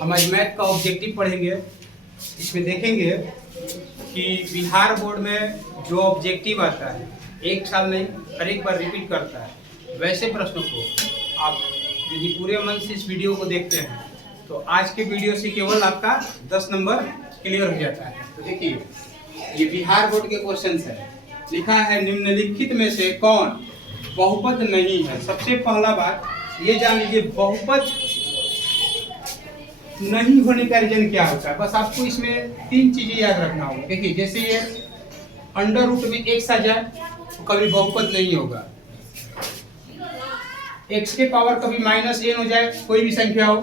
हम आज मैथ का ऑब्जेक्टिव पढ़ेंगे। इसमें देखेंगे कि बिहार बोर्ड में जो ऑब्जेक्टिव आता है एक साल नहीं हर एक बार रिपीट करता है, वैसे प्रश्नों को आप यदि पूरे मन से इस वीडियो को देखते हैं तो आज के वीडियो से केवल आपका 10 नंबर क्लियर हो जाता है। तो देखिए, ये बिहार बोर्ड के क्वेश्चन है। लिखा है निम्नलिखित में से कौन बहुपद नहीं है। सबसे पहला बात ये जान लीजिए, बहुपद नहीं होने का रीजन क्या होता है। बस आपको इसमें 3 चीजें याद रखना होगा। देखिए, जैसे ये अंडर रूट में x आ जाए तो कभी बहुपद नहीं होगा। x के पावर कभी -n हो जाए, कोई भी संख्या हो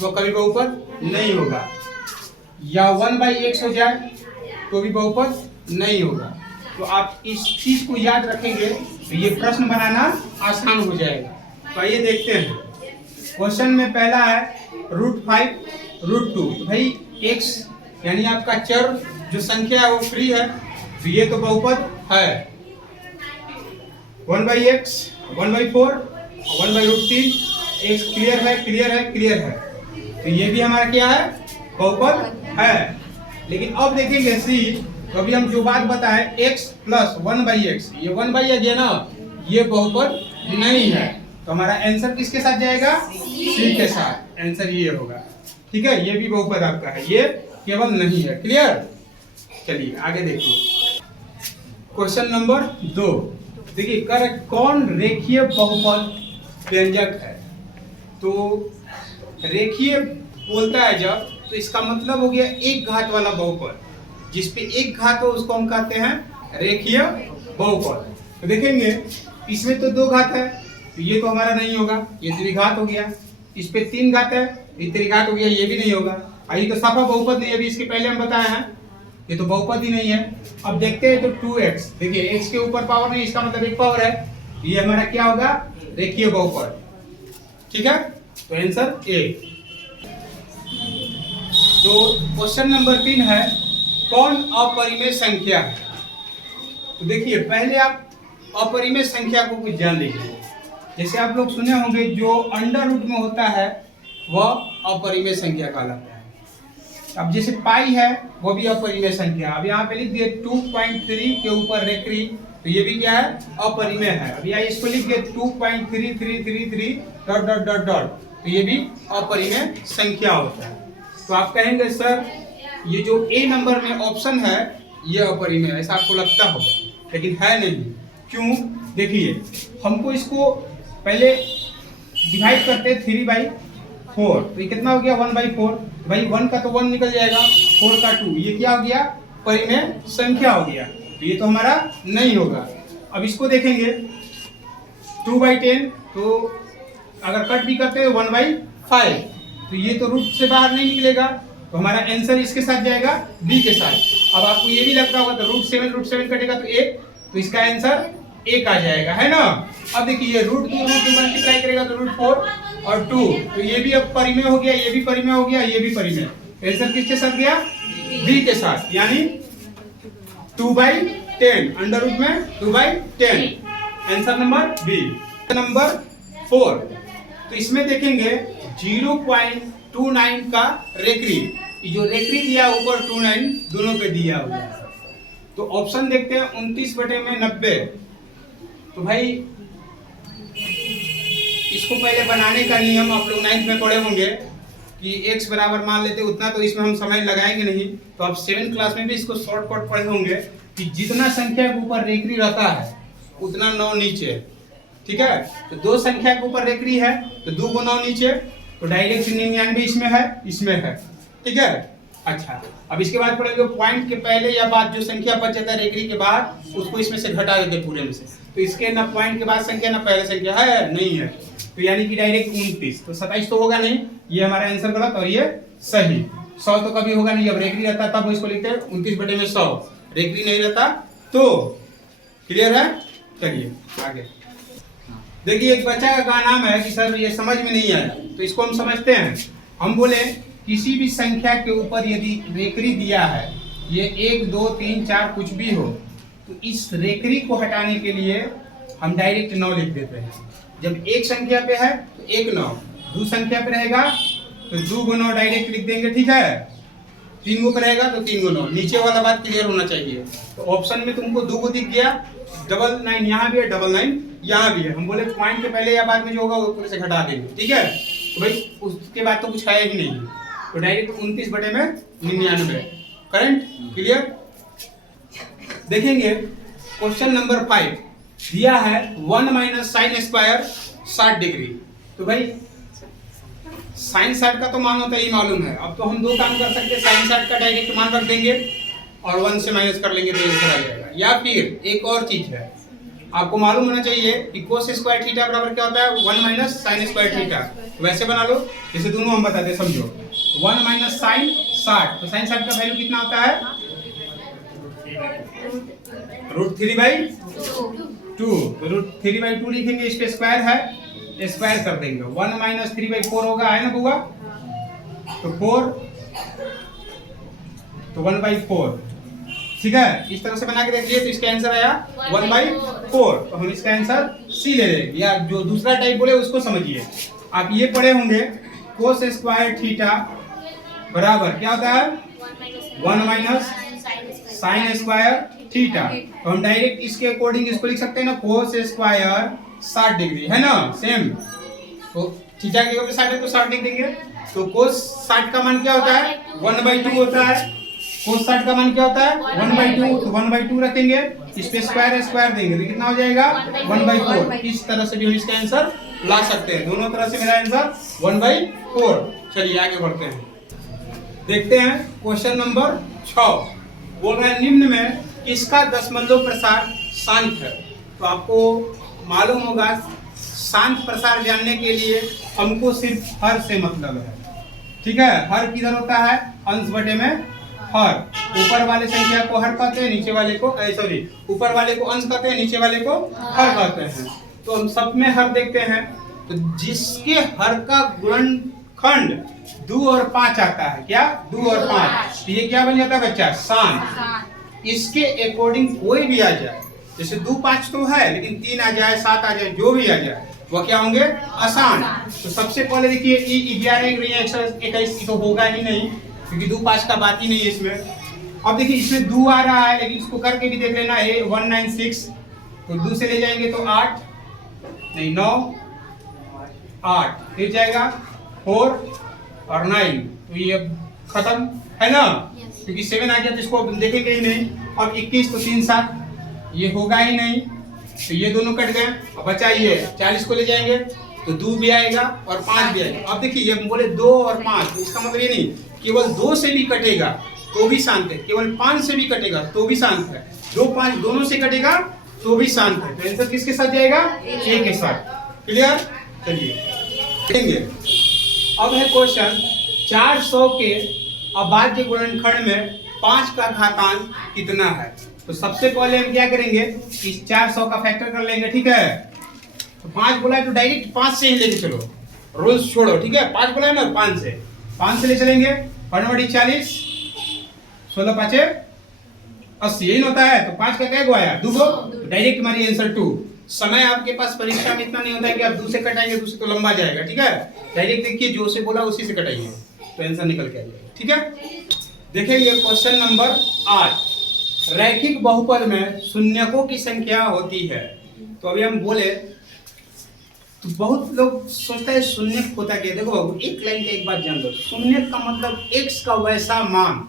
तो कभी बहुपद नहीं होगा। या 1/x हो जाए तो भी बहुपद नहीं होगा। तो आप इस चीज को याद रखेंगे तो ये प्रश्न बनाना आसान हो जाएगा। तो आइए देखते हैं। क्वेश्चन में पहला है √5 √2। तो भाई x यानी आपका चर जो संख्या है वो फ्री है, तो ये तो बहुपद है। 1/x 1/4 1/√3 x क्लियर है, क्लियर है, क्लियर है। तो ये भी हमारा क्या है, बहुपद है। लेकिन अब देखेंगे सी, तो अभी हम जो बात बताए x + 1/x, ये 1/x आ गया ना, ये बहुपद नहीं है। तो हमारा आंसर किसके साथ जाएगा, सी के साथ। आंसर ये होगा। ठीक है, ये भी बहुपद आपका है, ये केवल नहीं है। क्लियर। चलिए आगे देखिए। क्वेश्चन नंबर 2 देखिए, कर कौन रेखीय बहुपद व्यंजक है। तो रेखीय बोलता है जब, तो इसका मतलब हो गया एक घात वाला बहुपद। जिसपे एक घात हो उसको हम कहते हैं रेखीय बहुपद। तो देखेंगे इसमें तो 2 घात है, तो ये तो हमारा नहीं होगा, ये द्विघात हो गया। इस पे 3 घात है, ये त्रिघात हो गया, ये भी नहीं होगा। ये तो साफा बहुपद नहीं है, अभी इसके पहले हम बताए हैं, ये तो बहुपद ही नहीं है। अब देखते हैं तो 2x, देखिए x के ऊपर पावर नहीं, इसका मतलब एक पावर है, ये हमारा क्या होगा, रेखीय बहुपद। ठीक है, तो आंसर ए। तो क्वेश्चन नंबर 3 है कौन अपरिमेय संख्या है। तो देखिए, पहले आप अपरिमेय संख्या को कुछ जान लीजिए। जैसे आप लोग सुने होंगे जो अंडर रूट में होता है वह अपरिमेय संख्या कहलाता है। अब जैसे पाई है वो भी अपरिमेय संख्या। अब यहाँ पे लिख दिए 2.3 के ऊपर रेखरी, तो ये भी क्या है, अपरिमेय है। अब यहाँ इसको लिख दिए 2.3333 ... तो ये भी अपरिमेय संख्या होता है। तो आप कहेंगे सर ये जो ए नंबर में ऑप्शन है ये अपरिमेय है, ऐसा आपको लगता होगा, लेकिन है नहीं। क्यों, देखिए हमको इसको पहले डिवाइड करते हैं 3/4, तो ये कितना हो गया 1/4। भाई 1 का तो 1 निकल जाएगा, 4 का 2, ये क्या हो गया, परिमेय संख्या हो गया। तो ये तो हमारा नहीं होगा। अब इसको देखेंगे 2/10, तो अगर कट भी करते हैं 1/5, तो ये तो रूट से बाहर नहीं निकलेगा, तो हमारा आंसर इसके साथ जाएगा, बी के साथ। अब आपको ये भी लगता होगा तो √7 कटेगा तो 1, तो इसका आंसर 1 आ जाएगा, है ना। अब देखिए √2 मल्टीप्लाई करेगा तो √4 और 2, तो ये भी अब परिमेय हो गया, ये भी परिमेय हो गया, ये भी परिमेय। आंसर किसके साथ गया, बी के साथ, यानी 2/10, अंडर रूट में 2/10। Answer number B. नंबर 4, तो इसमें देखेंगे 0.29 का रेखरी, जो रेखरी दिया ऊपर 29 दोनों पे दिया हुआ है। तो ऑप्शन देखते हैं 29/90। तो भाई इसको पहले बनाने का नियम आप लोग 9th में पढ़े होंगे कि x बराबर मान लेते उतना, तो इसमें हम समय लगाएंगे नहीं। तो आप 7th क्लास में भी इसको शॉर्टकट पढ़े होंगे कि जितना संख्या के ऊपर रेखरी रहता है उतना 9 नीचे। ठीक है, तो 2 संख्या के ऊपर रेखरी है तो 2 को 9 नीचे, तो डायरेक्ट 99 इसमें है, इसमें है। ठीक है, अच्छा अब इसके बाद पढ़ेंगे पॉइंट के पहले या बाद जो संख्या बच जाता है रेखरी के बाद, उसको इसमें से घटा देते पूरे में से। तो इसके ना पॉइंट के बाद संख्या ना पहले संख्या है, नहीं है, तो यानी कि डायरेक्ट 29। तो 27 तो होगा नहीं, ये हमारा आंसर गलत और ये सही। 100 तो कभी होगा नहीं, अब रेखरी रहता तब इसको लिखते हैं 29/100, रेखरी नहीं रहता तो। क्लियर है, चलिए आगे देखिए। एक बच्चा का नाम है कि सर ये समझ में नहीं आया, तो इसको हम समझते हैं। हम बोले किसी भी संख्या के ऊपर यदि रेखरी दिया है, ये 1 2 3 4 कुछ भी हो, तो इस रेखरी को हटाने के लिए हम डायरेक्ट 9 लिख देते हैं। जब एक संख्या पे है तो 1 9, 2 संख्या पे रहेगा तो 2 गुना डायरेक्ट लिख देंगे, ठीक है। 3 गो रहेगा तो 3 गुना, नीचे वाला बात क्लियर होना चाहिए। तो ऑप्शन में तुमको 2 गो दिख गया, 99 यहाँ भी है, 99 यहाँ भी है। हम बोले पॉइंट के पहले या बाद में जो होगा वो पूरे से घटा देंगे, ठीक है। तो भाई उसके बाद तो कुछ है ही नहीं, तो डायरेक्ट 29 बटे में 99 करंट क्लियर। देखेंगे क्वेश्चन नंबर 5 दिया है 1 माइनस साइन स्क्वायर 60 डिग्री। तो भाई साइन 60 का तो मान होता ही मालूम है। अब तो हम दो काम कर सकते हैं, साइन 60 का डायरेक्ट मान रख देंगे और 1 से माइनस कर लेंगे तो आंसर आ जाएगा। या फिर एक और चीज है, आपको मालूम होना चाहिए कि कोस स्क्वायर थीटा बराबर क्या होता है, 1 माइनस साइन स्क्वायर थीटा। वैसे बना लो जैसे दोनों हम बताते हैं, समझो 1 माइनस साइन 60, तो साइन 60 का वैल्यू कितना होता है, √3/2। तो √3/2 लिखेंगे, इस पे स्क्वायर है, स्क्वायर कर देंगे, 1 माइनस 3/4 होगा, है ना बुआ। तो 4 तो 1/4, ठीक है। इस तरह से बना के देख लिए तो इसका आंसर आया 1/4। तो हम इसका आंसर सी ले लेंगे, या जो दूसरा टाइप बोले उसको समझिए। आप ये पढ़े होंगे कोस स्क्वायर थीटा बराबर क्या होता है, 1 माइनस साइन स्क्वायर थीटा। तो हम डायरेक्ट इसके अकॉर्डिंग इसको लिख सकते हैं ना, कोस स्क्वायर 60 डिग्री, है ना, सेम। तो थीटा के ऊपर 60 तो 60 लिख देंगे। तो कोस 60 का मान क्या होता है, 1/2 होता है। कोस 60 का मान क्या होता है, 1/2, तो 1/2 रखेंगे, इस पे स्क्वायर देंगे तो कितना हो जाएगा, 1/4। इस तरह से भी हम इसका आंसर ला सकते हैं, दोनों तरह से मेरा आंसर 1/4। चलिए आगे बढ़ते हैं, देखते हैं क्वेश्चन नंबर 6। बोल रहे हैं निम्न में किसका दशमलव प्रसार शांत है। तो आपको मालूम होगा शांत प्रसार जानने के लिए हमको सिर्फ हर से मतलब है, ठीक है। हर किधर होता है, अंश बटे में हर। ऊपर वाले संख्या को हर कहते हैं, नीचे वाले को सॉरी ऊपर वाले को अंश कहते हैं, नीचे वाले को हर कहते हैं। तो हम सब में हर देखते हैं, तो जिसके हर का गुणनखंड 2 और 5 आता है, क्या 2 और 5, तो ये क्या बन जाता है बच्चा, शांत। इसके अकॉर्डिंग कोई भी आ जाए, जैसे 2 5 तो है, लेकिन 3 आ जाए, 7 आ जाए, जो भी आ जाए वो क्या होंगे, आसान। तो सबसे पहले देखिए 11 21 तो होगा ही नहीं, क्योंकि 2 5 का बात ही नहीं है इसमें। अब देखिए इसमें 2 आ रहा है, लेकिन इसको करके भी देख लेना है, 196, तो 2 से ले जाएंगे तो 8 नहीं 9 8, फिर जाएगा 4 और 9, तो ये खत्म है ना, क्योंकि 7 आ गया तो इसको देखेंगे ही नहीं। अब 21 तो 3 7, ये होगा ही नहीं, तो ये दोनों कट गए। अब बचा ये 40 को ले जाएंगे तो 2 भी आएगा और 5 भी आएगा। अब देखिए ये बोले 2 और 5, तो इसका मतलब ये नहीं केवल 2 से भी कटेगा तो भी शांत है, केवल 5 से भी कटेगा तो भी शांत है, 2 5 दोनों से कटेगा तो भी शांत है। तो आंसर किसके साथ जाएगा, ए के साथ। क्लियर, चलिए देखेंगे। अब है क्वेश्चन 400 के अभाज्य गुणनखंड में 5 का घातांक कितना है। तो सबसे पहले हम क्या करेंगे, इस 400 का फैक्टर कर लेंगे, ठीक है। तो 5 बोला है तो डायरेक्ट 5 से ही लेके चलो, रूल्स छोड़ो, ठीक है। 5 बोला है ना, 5 से ले चलेंगे, 40 16 5 80, यही होता है। तो 5 का क्या आया, 2 गो, तो डायरेक्ट हमारी आंसर 2। समय आपके पास परीक्षा में इतना नहीं होता है कि आप 2 से कटाएंगे, 2 से तो लंबा जाएगा, ठीक है। डायरेक्ट देखिए जो से बोला उसी से कटाइए, तो आंसर निकल के आ जाएगा, ठीक है। देखिए क्वेश्चन नंबर 8, रैखिक बहुपद में शून्यकों की संख्या होती है। तो अभी हम बोले तो बहुत लोग सोचता है शून्यक होता क्या। देखो बाबू, एक लाइन का एक बात जान लो, शून्यक का मतलब x का वैसा मान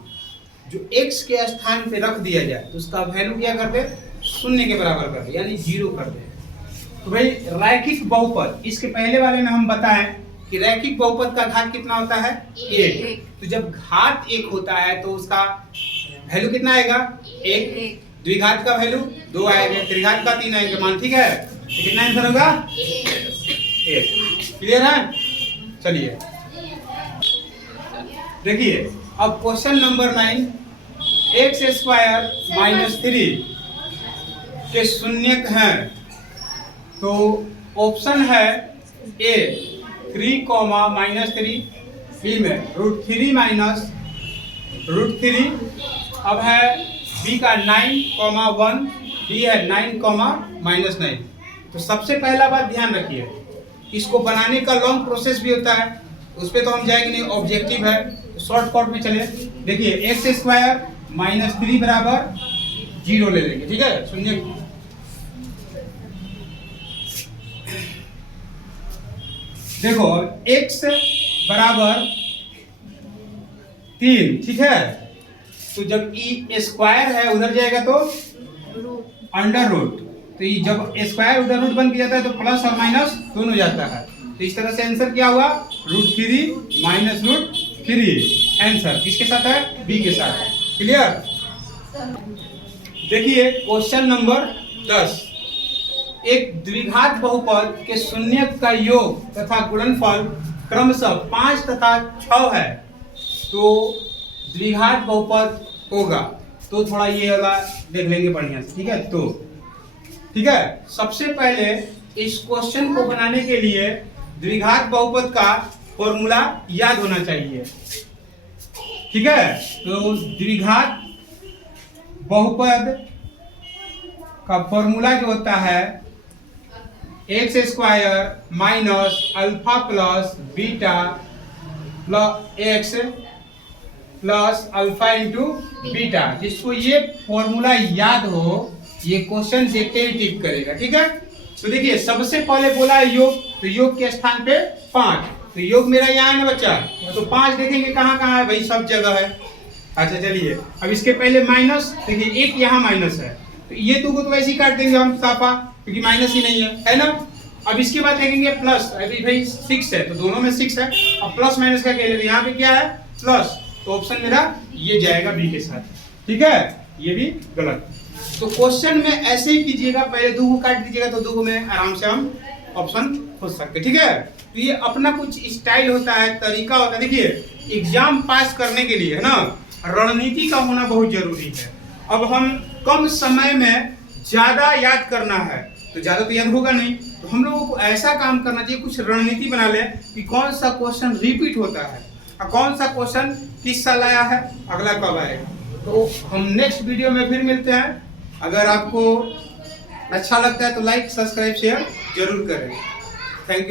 जो x के स्थान पे रख दिया जाए तो उसका वैल्यू क्या कर दे, शून्य के बराबर कर दे, यानी 0 कर दे। तो भाई रैखिक बहुपद, इसके पहले वाले में हम बताएं कि रैखिक बहुपद का घात कितना होता है, 1। तो जब घात 1 होता है तो उसका वैल्यू कितना आएगा, 1। द्विघात का वैल्यू 2 आएगा, त्रिघात का 3 आएगा मान, ठीक है। तो कितना आंसर होगा, 1। क्लियर है, चलिए देखिए। अब क्वेश्चन नंबर 9, x² - 3 के शून्यक हैं। तो ऑप्शन है ए 3, -3, बी में √3 √3, अब है बी का 9, 1, डी है 9, -9। तो सबसे पहला बात ध्यान रखिए, इसको बनाने का लॉन्ग प्रोसेस भी होता है। उस पर तो हम जाएंगे नहीं, ऑब्जेक्टिव है तो शॉर्टकट में चले। देखिए एक्स स्क्वायर माइनस 3 बराबर 0 ले लेंगे, ठीक है। सुनिए, देखो x बराबर 3, ठीक है। तो जब ई स्क्वायर है उधर जाएगा तो अंडर रूट, तो ये जब स्क्वायर उधर रूट बन के जाता है तो प्लस और माइनस दोनों जाता है। तो इस तरह से आंसर क्या हुआ, √3 माइनस √3। आंसर किसके साथ है, बी के साथ है। क्लियर। देखिए क्वेश्चन नंबर 10, एक द्विघात बहुपद के शून्यक का योग तथा गुणनफल क्रमशः 5 तथा 6 है तो द्विघात बहुपद होगा। तो थोड़ा ये वाला देख लेंगे बढ़िया से, ठीक है। तो ठीक है, सबसे पहले इस क्वेश्चन को बनाने के लिए द्विघात बहुपद का फॉर्मूला याद होना चाहिए, ठीक है। तो द्विघात बहुपद का फॉर्मूला जो होता है x square minus alpha plus beta plus x plus alpha into beta. जिसको ये फॉर्मूला याद हो ये क्वेश्चन देखते ही टिक करेगा, ठीक है। तो देखिए सबसे पहले बोला है योग, तो योग के स्थान पे 5, तो योग मेरा यहाँ है ना बच्चा, तो 5 देखेंगे कहाँ कहाँ है भाई, सब जगह है। अच्छा चलिए, अब इसके पहले माइनस, देखिए एक यहाँ माइनस है तो ये तो वैसे ही काट देंगे हम साफा, क्योंकि माइनस ही नहीं है ना। अब इसके बाद देखेंगे प्लस, अभी भाई 6 है तो दोनों में 6 है। अब प्लस माइनस का कह लेते, यहाँ पे क्या है प्लस, तो ऑप्शन मेरा ये जाएगा बी के साथ, ठीक है। ये भी गलत। तो क्वेश्चन में ऐसे ही कीजिएगा, पहले 2 को काट दीजिएगा तो 2 में आराम से हम ऑप्शन खोज सकते, ठीक है। तो ये अपना कुछ स्टाइल होता है, तरीका होता है। देखिए एग्जाम पास करने के लिए है ना, रणनीति का होना बहुत जरूरी है। अब हम कम समय में ज्यादा याद करना है, तो ज्यादा तो याद होगा नहीं, तो हम लोगों को ऐसा काम करना चाहिए, कुछ रणनीति बना ले कि कौन सा क्वेश्चन रिपीट होता है और कौन सा क्वेश्चन किस साल आया है, अगला कब आएगा। तो हम नेक्स्ट वीडियो में फिर मिलते हैं। अगर आपको अच्छा लगता है तो लाइक सब्सक्राइब शेयर जरूर करें।